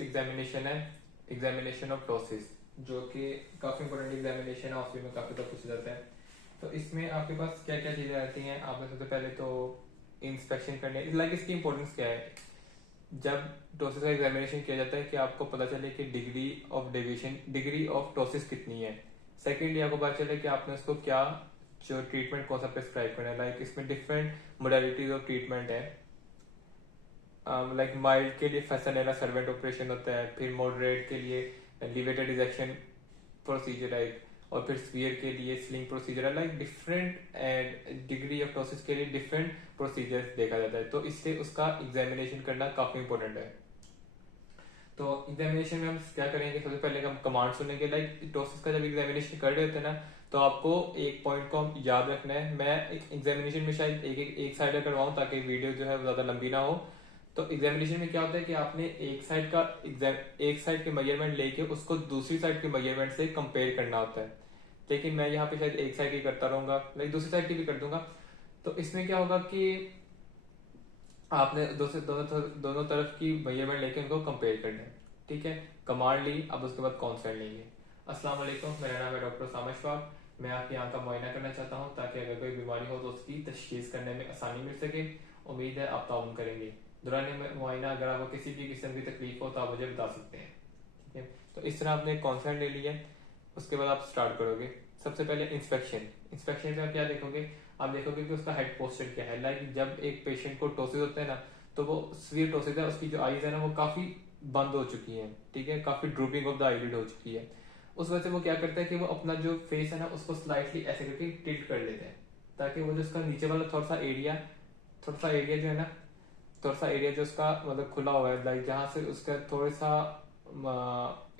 Next examination है examination of टॉसिस, जो कि काफी इंपॉर्टेंट एग्जामिनेशन है, ऑफिस में काफी पूछा जाता है। तो इसमें आपके पास क्या क्या चीजें आती हैं? आपने सबसे पहले तो इंस्पेक्शन करने, लाइक इसकी इंपॉर्टेंस क्या है जब टॉसिस का एग्जामिनेशन किया जाता है कि आपको पता चले कि degree of deviation, degree of ptosis कितनी है। सेकेंडली आपको पता चले कि आपने उसको क्या जो ट्रीटमेंट कौन सा प्रिस्क्राइब करना है। लाइक इसमें डिफरेंट मोडालिटीज ऑफ ट्रीटमेंट है। लाइक माइल्ड के लिए फैसनेला सर्वेंट ऑपरेशन होता है, फिर मॉडरेट के लिए लिवेटेड डिजेक्शन प्रोसीजर है, और फिर स्फीयर के लिए स्लिंग प्रोसीजर है। लाइक डिफरेंट डिग्री ऑफ टॉसिस के लिए डिफरेंट प्रोसीजर देखा जाता है, तो इससे उसका एग्जामिनेशन करना काफी इंपॉर्टेंट है। तो एग्जामिनेशन में हम क्या करेंगे, सबसे पहले हम कमांड सुनेंगे। लाइक टॉसिस का जब एग्जामिनेशन कर रहे होते हैं ना, तो आपको एक पॉइंट को हम याद रखना है। मैं एग्जामिनेशन में शायद एक साइड करवाऊं ताकि वीडियो जो है ज्यादा लंबी ना हो। तो एग्जामिनेशन में क्या होता है कि आपने एक साइड के मेजरमेंट लेके उसको दूसरी साइड के मेजरमेंट से कंपेयर करना होता है। लेकिन मैं यहाँ पे शायद एक साइड की करता रहूंगा, लाइक दूसरी साइड की भी कर दूंगा। तो इसमें क्या होगा कि आपने दोनों तरफ की मेजरमेंट लेके उनको कंपेयर करना है। ठीक है, कमांड ली, अब उसके बाद कॉन्सेंट लेंगे। अस्सलाम वालेकुम, मेरा नाम है डॉक्टर सामिश फाक। मैं आपकी आंख का मुआयना करना चाहता हूँ ताकि अगर कोई बीमारी हो तो उसकी तशखीस करने में आसानी मिल सके। उम्मीद है आप ताउन करेंगे। दौरान मुआयना अगर आपको किसी भी किस्म की तकलीफ हो तो आप मुझे बता सकते हैं। ठीक है, तो इस तरह आपने कॉन्सेंट ले लिया, उसके बाद आप स्टार्ट करोगे। सबसे पहले इंस्पेक्शन में आप क्या देखोगे? आप देखोगे कि उसका हेड पोस्चर क्या है। लाइक जब एक पेशेंट को टोसिस होता है ना, तो वो सीवियर टोसिस है, उसकी जो आईज है ना वो काफी बंद हो चुकी है। ठीक है, काफी ड्रूपिंग ऑफ द आईलिड हो चुकी है। उस वजह से वो क्या करता है कि वो अपना जो फेस है ना उसको स्लाइटली ऐसे करके टिल्ट कर लेते हैं, ताकि वो जो उसका नीचे वाला थोड़ा सा एरिया जो है ना, थोड़ा सा एरिया जो उसका मतलब खुला हुआ है, लाइक जहां से उसका थोड़ा सा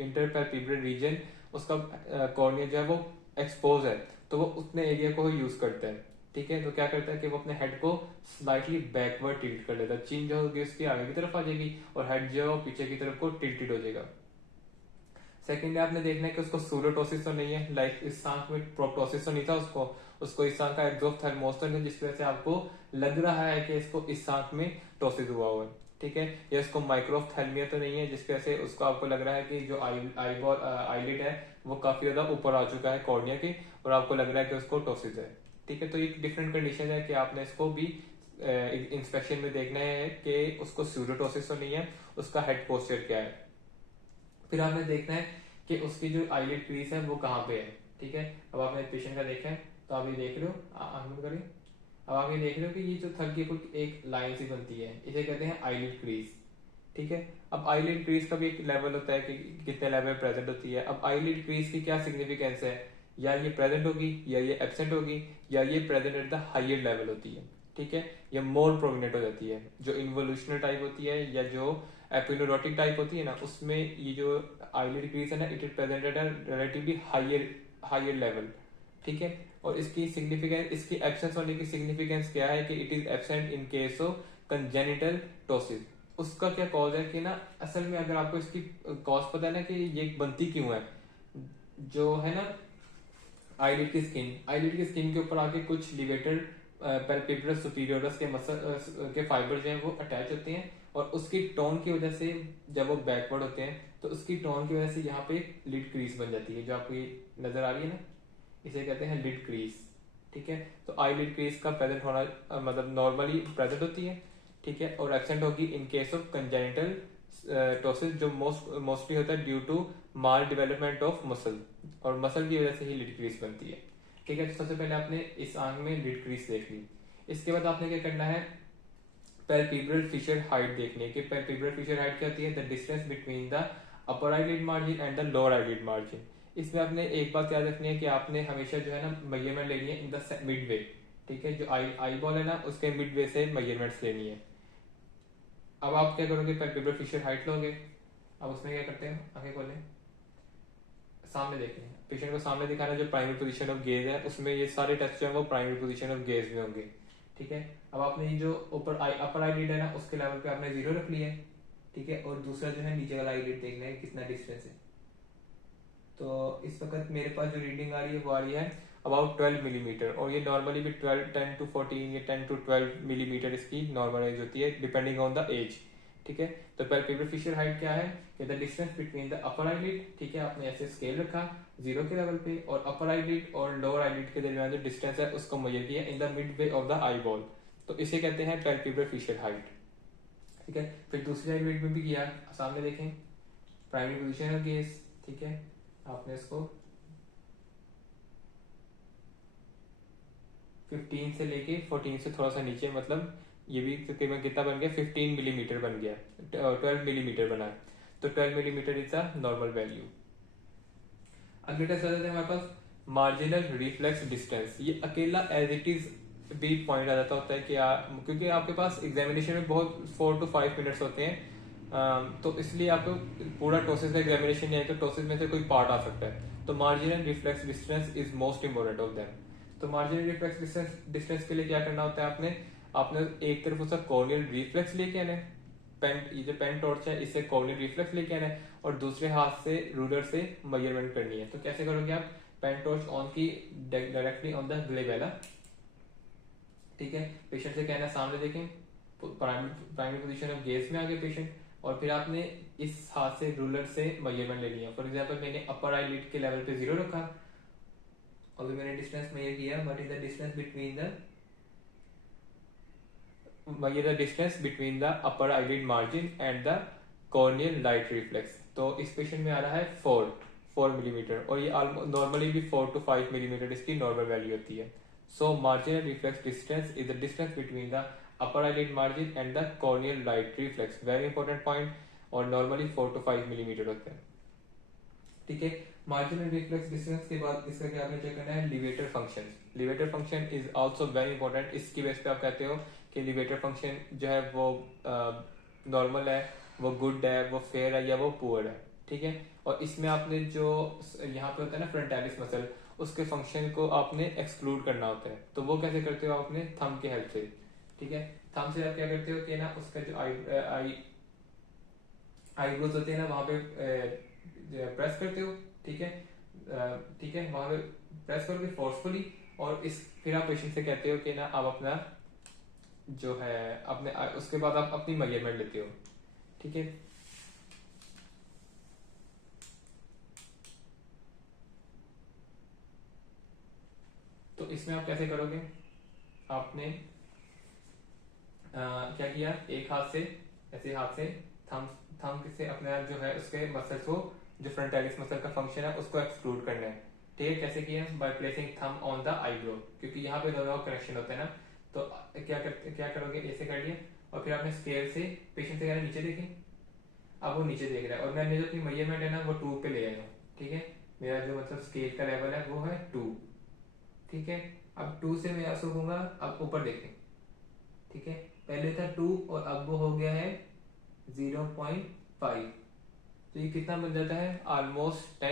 इंटरपैल्पेब्रल रीजन, उसका कॉर्निया जो है वो एक्सपोज है, तो वो उतने एरिया को यूज करता है। ठीक है, तो क्या करता है कि वो अपने हेड को स्लाइटली बैकवर्ड टिल्ट कर लेता है। चीन जो होगी उसकी आगे की तरफ आ जाएगी और हेड जो है वो पीछे की तरफ को टिल्टेड हो जाएगा। सेकेंड आपने देखना है कि उसको सूडोटोसिस तो नहीं है, लाइक इस आंख में प्रोप्टोसिस तो नहीं था उसको इस आंख का एक्सोफ्थेल्मोसिस है, जिसकी वजह से आपको लग रहा है कि इसको इस आंख में टोसिस हुआ हुआ है। ठीक है, या इसको माइक्रोफ्थेल्मिया तो नहीं है, जिसकी वजह से उसको आपको लग रहा है कि जो आईलिड है वो काफी ज्यादा ऊपर आ चुका है कॉर्निया के, और आपको लग रहा है कि उसको टोसिस है। ठीक है, तो ये डिफरेंट कंडीशन है कि आपने इसको भी इंस्पेक्शन में देखना है कि उसको सूडोटोसिस तो नहीं है, उसका हेड पोस्चर क्या है। फिर आपने देखना है कि उसकी जो आईलिड क्रीज है वो कहाँ पे है। ठीक है, अब आपने पेशेंट का देखा है, तो आप ये देख रहे हो, आंख बंद करिए। अब आप ये देख रहे हो कि ये जो थर की कुछ एक लाइन सी बनती है, इसे कहते हैं आईलिड क्रीज। ठीक है, अब आईलिड क्रीज का भी एक लेवल होता है कि कितने लेवल प्रेजेंट होती है। अब आईलिड क्रीज की क्या सिग्निफिकेंस है, या ये प्रेजेंट होगी या ये एब्सेंट होगी, या ये present at the higher level होती है। ठीक है, ये मोर प्रोमिनेंट हो जाती है। जो इन्वोल्यूशनल टाइप होती है या जो एपिनोडोटिक टाइप होती है ना, उसमें ये जो आईलिड क्रीज है ना, it is present at a relatively higher level. ठीक है, और इसकी सिग्निफिकेंस, इसकी एब्सेंस होने की सिग्निफिकेंस क्या है कि it is absent in case of congenital ptosis. उसका क्या कॉज है कि ना, असल में अगर आपको इसकी कॉज पता है ना कि ये बनती क्यों है, जो है ना आईलिड की स्किन के ऊपर आके कुछ लिवेटेड पैल्पेब्रल सुपीरियरस के मसल के फाइबर जो है वो अटैच होते हैं, और उसकी टोन की वजह से जब वो बैकवर्ड होते हैं तो उसकी टोन की वजह से यहाँ पे लिड क्रीज बन जाती है, जो आपको ये नजर आ रही है ना, इसे कहते हैं लिड क्रीज। ठीक है, तो आई लिड क्रीज का प्रेजेंट होना मतलब नॉर्मली प्रेजेंट होती है। ठीक है, और एब्सेंट होगी in case of congenital ptosis, जो मोस्टली होता है due to maldevelopment of muscle, और मसल की वजह से ही लिड क्रीज बनती है। ठीक है, तो सबसे पहले आपने इस आंख में लिड क्रीज देख ली। इसके बाद आपने क्या करना है, पैल्पेब्रल फिशर हाइट देखनी है कि पैल्पेब्रल फिशर हाइट क्या होती है, the distance between the upper eyelid margin and the lower eyelid margin. इसमें आपने एक बात याद रखनी है कि आपने हमेशा जो है ना मेजरमेंट लेनी है इन द मिड वे। ठीक है, जो आई बॉल है ना उसके मिड वे से मेजरमेंट्स लेनी है। अब आप क्या करोगे, पैल्पेब्रल फिशर हाइट लोगे। अब उसमें क्या करते हैं, आंखें खोलें, सामने देखें, पेशेंट को सामने दिखाना, जो प्राइमरी पोजीशन ऑफ गेज है उसमें ये सारे टेस्ट जो है वो प्राइमरी पोजीशन ऑफ गेज में होंगे। ठीक है, अब आपने जो ऊपर अपर आईलिड है ना उसके लेवल पे आपने 0 रख लिया है। ठीक है, और दूसरा जो है नीचे वाला आईलिड देखना है कितना डिस्टेंस है। तो इस वक्त मेरे पास जो रीडिंग आ रही है वो आ रही है अबाउट 12 मिलीमीटर, और ये नॉर्मली भी 10 to 14 या 10 to 12 मिलीमीटर इसकी नॉर्मल एज होती है डिपेंडिंग ऑन द एज। ठीक है। तो पैल्पेब्रल फिशर हाइट क्या है कि the distance between the upper eyelid, ठीक है, आपने ऐसे स्केल रखा 0 के लेवल पे, और अपर आईलिड और लोअर आईलिड के दरमियान जो डिस्टेंस है उसको मेजर किया in the mid way of the eye ball, तो इसे कहते हैं पैल्पेब्रल फिशर हाइट, ठीक है। फिर दूसरी आईलिड में भी किया, सामने देखें प्राइमरी पोजीशन ऑफ गेज, ठीक है, आपने इसको 15 से लेके 14 से थोड़ा सा नीचे, मतलब ये भी तकरीबन कितना बन गया 15 मिलीमीटर बन गया, 12 मिलीमीटर बना, तो 12 millimetre is the normal value. अगले टेस्ट आ जाते हैं हमारे पास मार्जिनल रिफ्लेक्स डिस्टेंस। ये अकेला एज इट इज भी पॉइंट आ जाता होता है कि क्योंकि आपके पास एग्जामिनेशन में बहुत 4 to 5 मिनट्स होते हैं, तो इसलिए आपको पूरा टॉसिस का एग्जामिनेशन नहीं है, तो टॉसिस में से कोई पार्ट आ सकता है, तो marginal reflex distance is most important of them. तो मार्जिनल रिफ्लेक्स डिस्टेंस के लिए क्या करना होता है, आपने एक तरफ उसका कॉर्नियल रिफ्लेक्स लेके आना है, ये जो पेन टॉर्च है इससे कॉर्नियल रिफ्लेक्स लेके आना है, और दूसरे हाथ से रूलर से मेजरमेंट करनी है। तो कैसे करोगे आप, पेन टॉर्च ऑन की डायरेक्टली ऑन द ग्लेबेला, ठीक है, पेशेंट से कहना है सामने देखें, प्राइमरी पोजीशन ऑफ गेज में आ गए पेशेंट, और फिर आपने इस हाथ से रूलर से मेजरमेंट लेनी है। फॉर एग्जांपल मैंने अपर आईलिड के लेवल पे 0 रखा, अभी मैंने डिस्टेंस मेजर किया, what is the distance between the upper eyelid margin and the corneal light reflex. तो इस पेशेंट में आ रहा है 4 मिलीमीटर, और ये नॉर्मली भी 4 to 5 मिलीमीटर इसकी नॉर्मल वैल्यू होती है। सो marginal reflex distance is the distance between the upper eyelid margin and the corneal light reflex, very important point, और नॉर्मली 4 to 5 मिलीमीटर होते हैं, ठीक है। मार्जिनल रिफ्लेक्स डिस्टेंस के बाद इसका क्या आपने चेक करना है, levator function. Levator function is also very important, इसकी बेस पे आप कहते हो कि लिवेटर फंक्शन जो है वो नॉर्मल है, वो गुड है, वो फेयर है, या वो पुअर है, ठीक है। और इसमें आपने जो यहाँ पे होता है ना फ्रंटालिस मसल, उसके फंक्शन को आपने एक्सक्लूड करना होता है, तो वो कैसे करते हो, आपने थंब के हेल्प से, ठीक है। थंब से आप क्या करते हो कि ना उसका जो आईब्रोज होते हैं ना वहां पे प्रेस करते हो, ठीक है, ठीक है, वहां पे प्रेस करोगे फोर्सफुली, और इस फिर आप पेशेंट से कहते हो कि ना आप अपना जो है अपने उसके बाद आप अपनी मेजरमेंट लेते हो, ठीक है। तो इसमें आप कैसे करोगे, आपने क्या किया, एक हाथ से ऐसे हाथ से थंब से अपने जो है उसके मसल्स को, जो फ्रंटालिस मसल का फंक्शन है उसको एक्सक्लूड करना है, ठीक है। कैसे किया, by placing thumb on the eyebrow, क्योंकि यहाँ पे दोनों का कनेक्शन होता है ना, तो क्या करोगे, ऐसे कर लिया, और फिर आपने स्केल से पेशेंट से कहना नीचे देखें, अब वो नीचे देख रहा है, और मैंने जो अपनी मेजरमेंट है ना वो 2 पे ले आया हूँ, ठीक है। मेरा जो मतलब स्केल का लेवल है वो है 2, ठीक है। अब 2 से मैं ऐसा कहूंगा, अब ऊपर देखें, ठीक है, पहले था 2 और अब वो हो गया है 0.5, तो ये कितना बन जाता है, ऑलमोस्ट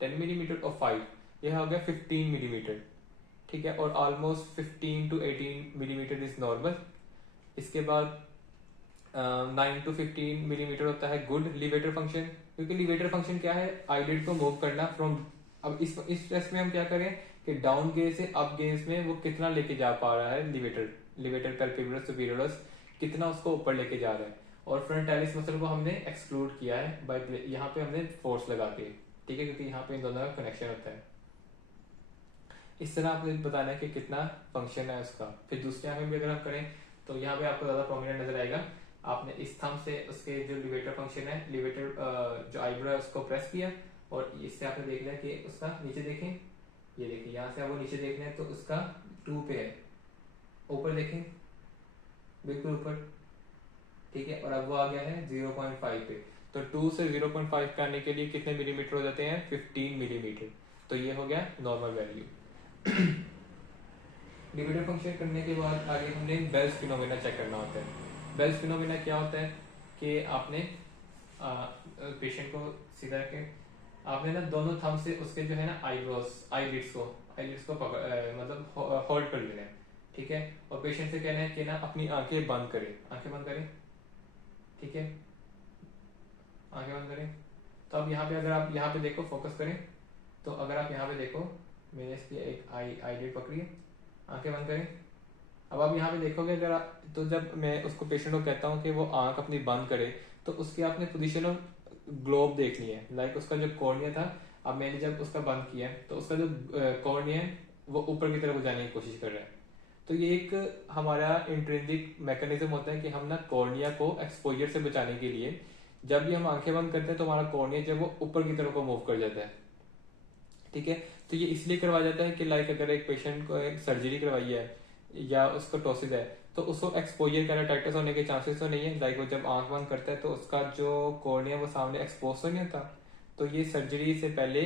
10 मिलीमीटर और 5, यह हो गया 15 मिलीमीटर, ठीक है। और almost 15 to 18 millimetre is normal. इसके बाद 9 to 15 मिलीमीटर होता है गुड लिवेटर फंक्शन, क्योंकि लिवेटर फंक्शन क्या है, आईलिड को मूव करना फ्रॉम, अब इस टेस्ट में हम क्या करें कि डाउन गेज से अप गेज में वो कितना लेके जा पा रहा है, लिवेटर पैल्पेब्रस सुपीरियरस कितना उसको ऊपर लेके जा रहा है, और फ्रंटालिस मसल को हमने एक्सक्लूड किया है बाय यहाँ पे हमने फोर्स लगा के, ठीक है, क्योंकि यहाँ पे इन दोनों का कनेक्शन होता है। इस तरह आपको बताना है कि कितना फंक्शन है उसका। फिर दूसरे आंख में भी अगर आप करें तो यहाँ पे आपको ज्यादा प्रोमिनेंट नजर आएगा, आपने इस थंब से उसके जो लिवेटर फंक्शन है, लिवेटर जो आईब्रो है उसको प्रेस किया, और इससे आपने देख लिया कि उसका नीचे देखें, ये देखिए यहाँ से आपको नीचे देख रहे हैं तो उसका 2 पे है, ऊपर देखें बिल्कुल ऊपर, ठीक है, और अब वो आ गया है 0.5 पे, तो 2 से 0.5 पे आने के लिए कितने मिलीमीटर हो जाते हैं, 15 मिलीमीटर, तो ये हो गया नॉर्मल वैल्यू। लिवेटर फंक्शन करने के बाद आगे हमने बेल्स फिनोमेना चेक करना होता है। बेल्स फिनोमेना क्या होता है कि आपने पेशेंट को सीधा रखे, आपने ना दोनों थंब से उसके जो है ना आईलिड्स को मतलब होल्ड कर लेना है, ठीक है, और पेशेंट से कहना है कि ना अपनी आंखें बंद करें, ठीक है, आंखें बंद करें। तो अब यहाँ पे अगर आप यहाँ पे देखो, फोकस करें, तो अगर आप यहाँ पे देखो, मैंने इसकी एक आईलिड पकड़ी है, आंखें बंद करें, अब आप यहाँ पे देखोगे अगर तो जब मैं उसको पेशेंट को कहता हूँ कि वो आंख अपनी बंद करे, तो उसकी आपने पोजीशन ऑफ ग्लोब देखनी है। लाइक उसका जो कॉर्निया था, अब मैंने जब उसका बंद किया तो उसका जो कॉर्निया है वो ऊपर की तरफ जाने की कोशिश कर रहा है। तो ये एक हमारा इंट्रिंसिक मैकेनिज्म होता है कि हम ना कॉर्निया को एक्सपोजर से बचाने के लिए जब भी हम आंखें बंद करते हैं तो हमारा कॉर्निया जब वो ऊपर की तरफ को मूव कर जाता है। ठीक है, तो ये इसलिए करवाया जाता है कि लाइक अगर एक पेशेंट को एक सर्जरी करवाई है या उसको टोसिस है तो उसको एक्सपोजर केराटाइटिस होने के चांसेस तो नहीं है। लाइक वो जब आंख बंद करता है तो उसका जो कॉर्निया वो सामने एक्सपोज तो नहीं होता। तो ये सर्जरी से पहले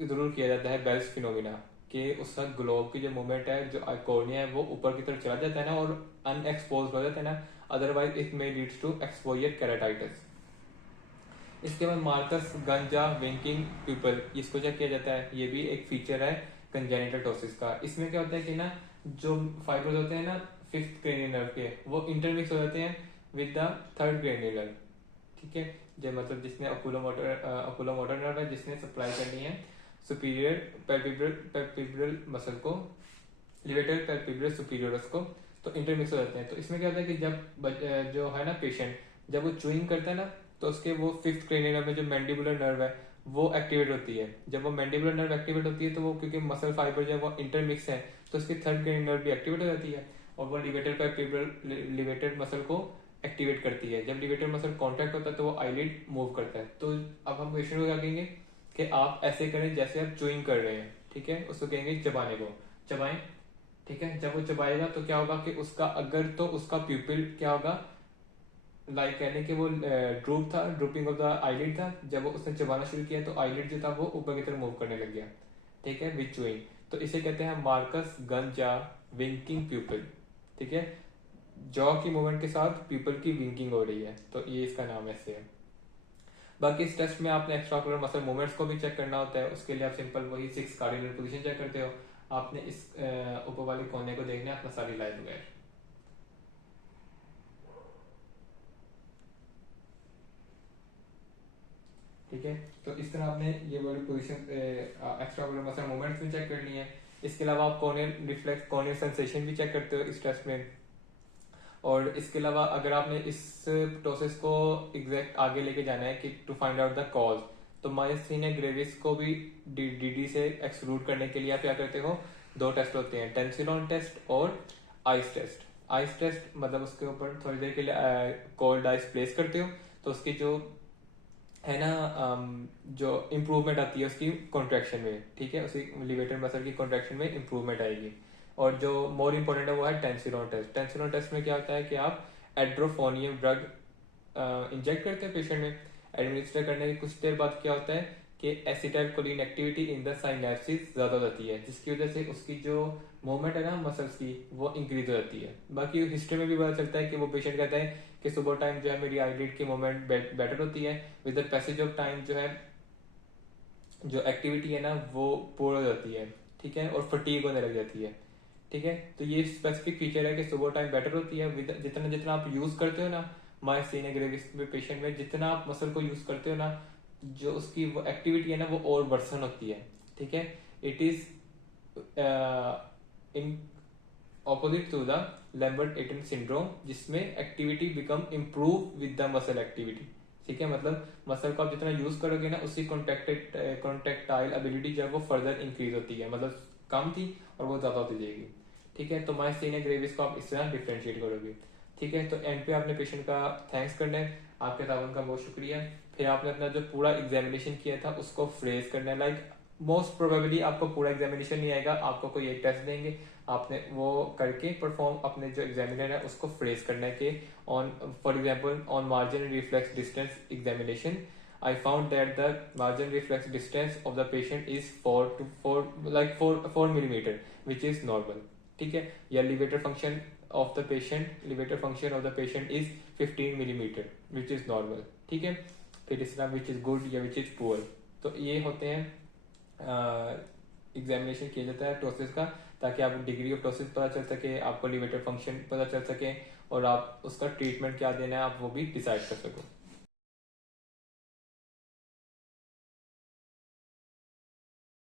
जरूर किया जाता है बेल्स फिनोमिना, कि उसका ग्लोब की जो मूवमेंट है, जो कॉर्निया है वो ऊपर की तरफ चला जाता है ना और अनएक्सपोज हो जाता है ना, otherwise it may leads to exposure keratitis. इसके बाद मार्कस गंजा विंकिंग पीपल, इसको चेक किया जाता है। ये भी एक फीचर है कंजेनिटल टोसिस का। इसमें क्या होता है कि ना जो फाइबर्स होते हैं ना फिफ्थ क्रेनियल नर्व के, वो इंटरमिक्स हो जाते हैं with the third cranial nerve. ठीक है, जो मतलब जिसने ओकुलोमोटर नर्व है जिसने सप्लाई करनी है सुपीरियर पैल्पेब्रल मसल को, लिवेटर पैल्पेब्रल सुपीरियरस को, तो इंटरमिक्स हो जाते हैं। तो इसमें क्या होता है कि जब जो है ना पेशेंट जब वो चूइंग करता है ना तो उसके वो फिफ्थ क्रेनियल नर्व में जो मैंडिबुलर नर्व है वो एक्टिवेट होती है। जब वो मैंडिबुलर नर्व एक्टिवेट होती है तो वो क्योंकि मसल फाइबर जब वो इंटरमिक्स है तो उसकी थर्ड क्रेनियल नर्व भी एक्टिवेट हो जाती है और वो लिवेटर मसल को एक्टिवेट करती है। जब लिवेटर मसल कॉन्ट्रैक्ट होता है तो वो आईलिड मूव करता है। तो अब हम पेशेंट को क्या कहेंगे कि आप ऐसे करें जैसे आप चूइंग कर रहे हैं। ठीक है, उसको कहेंगे चबाने को, चबाएं। ठीक है, जब वो चबाएगा तो क्या होगा कि उसका अगर तो उसका प्यूपिल क्या होगा, लाइक कहने के वो ड्रूप था, ड्रूपिंग ऑफ द आईलिड था। जब वो उसने चबाना शुरू किया तो आईलिड जो था वो ऊपर की तरफ मूव करने लग गया। ठीक है, विद चूइंग। तो इसे कहते हैं मार्कस गंजा विंकिंग प्यूपिल। ठीक है, जॉ की मूवमेंट के साथ प्यूपिल की विंकिंग हो रही है, तो ये इसका नाम ऐसे है। बाकी इस टेस्ट में आपने एक्स्ट्राकुलर मसल मूवमेंट्स को भी चेक करना होता है। उसके लिए आप सिंपल वही 6 कार्डिनल पोजीशन चेक करते हो। आपने इस ऊपर वाले कोने को देखना है अपना सारी लाइन वगैरह। ठीक है, तो इस तरह आपने ये वाली पोजीशन एक्स्ट्राकुलर मसल मूवमेंट्स भी चेक करनी है। इसके अलावा आप कॉर्नियल रिफ्लेक्स कॉर्नियल सेंसेशन भी चेक करते हो इस टेस्ट में। और इसके अलावा अगर आपने इस प्रोसेस को एग्जैक्ट आगे लेके जाना है कि to find out the cause, तो माइस्थीनिया ग्रेविस को भी डीडी से एक्सक्लूड करने के लिए आप क्या करते हो, 2 टेस्ट होते हैं, टेंसिलॉन टेस्ट और आइस टेस्ट। आइस टेस्ट मतलब उसके ऊपर थोड़ी देर के लिए कोल्ड आइस प्लेस करते हो तो उसकी जो है ना जो इम्प्रूवमेंट आती है उसकी कॉन्ट्रैक्शन में। ठीक है, उसी लिवेटर मसल की कॉन्ट्रैक्शन में इम्प्रूवमेंट आएगी। और जो मोर इम्पोर्टेंट है वो है टेंसिलॉन टेस्ट। टेंसिलॉन टेस्ट में क्या होता है कि आप एड्रोफोनियम ड्रग इंजेक्ट करते हैं पेशेंट में। एडमिनिस्टर करने के कुछ देर बाद क्या होता है कि acetylcholine activity in the synapses ज्यादा हो जाती है, जिसकी वजह से उसकी जो मूवमेंट है ना मसल्स की वो इंक्रीज हो जाती है। बाकी हिस्ट्री में भी पता चलता है कि वो पेशेंट कहता है कि सुबह टाइम जो है मेरी आईलिड की मूवमेंट बेटर होती है, with the passage of time जो है जो एक्टिविटी है ना वो पूर्ण हो जाती है। ठीक है, और फटीग होने लग जाती है। ठीक है, तो ये स्पेसिफिक फीचर है कि सुबह टाइम बेटर होती है। जितना जितना आप यूज करते हो ना माइस्थीनिया ग्रेविस पेशेंट में, जितना आप मसल को यूज करते हो ना जो उसकी वो एक्टिविटी है ना वो और वर्सन होती है। ठीक है, it is in opposite to the Lambert Eaton syndrome जिसमें activity become improve with the muscle activity. ठीक है, मतलब मसल को आप जितना यूज करोगे ना उसकी कॉन्टेक्टाइल एबिलिटी जो है वो फर्दर इंक्रीज होती है, मतलब कम थी और वो ज्यादा होती जाएगी। ठीक है, तो माइस्थीनिया ग्रेविस को आप इस तरह डिफ्रेंशिएट करोगे। ठीक है, तो एंड पे आपने पेशेंट का थैंक्स करना है, आपके तावन का बहुत शुक्रिया। फिर आपने अपना जो पूरा एग्जामिनेशन किया था उसको फ्रेज करना है। लाइक मोस्ट प्रोबेबली आपको पूरा एग्जामिनेशन नहीं आएगा, आपको कोई एक टेस्ट देंगे, आपने वो करके परफॉर्म अपने जो एग्जामिनर है उसको फ्रेज करना है कि on for example on margin reflex distance examination I found that the margin reflex distance of the patient is 4 millimeter, which is normal. ठीक है, या levator function of the patient is 15 millimeter, which is normal. ठीक है, फिर इस तरह which is good या which is poor। तो ये होते हैं एग्जामिनेशन किया जाता है टोसिस का, ताकि आपको डिग्री ऑफ टोसिस पता चल सके, आपको लिवेटर फंक्शन पता चल सके और आप उसका ट्रीटमेंट क्या देना है आप वो भी डिसाइड कर सको।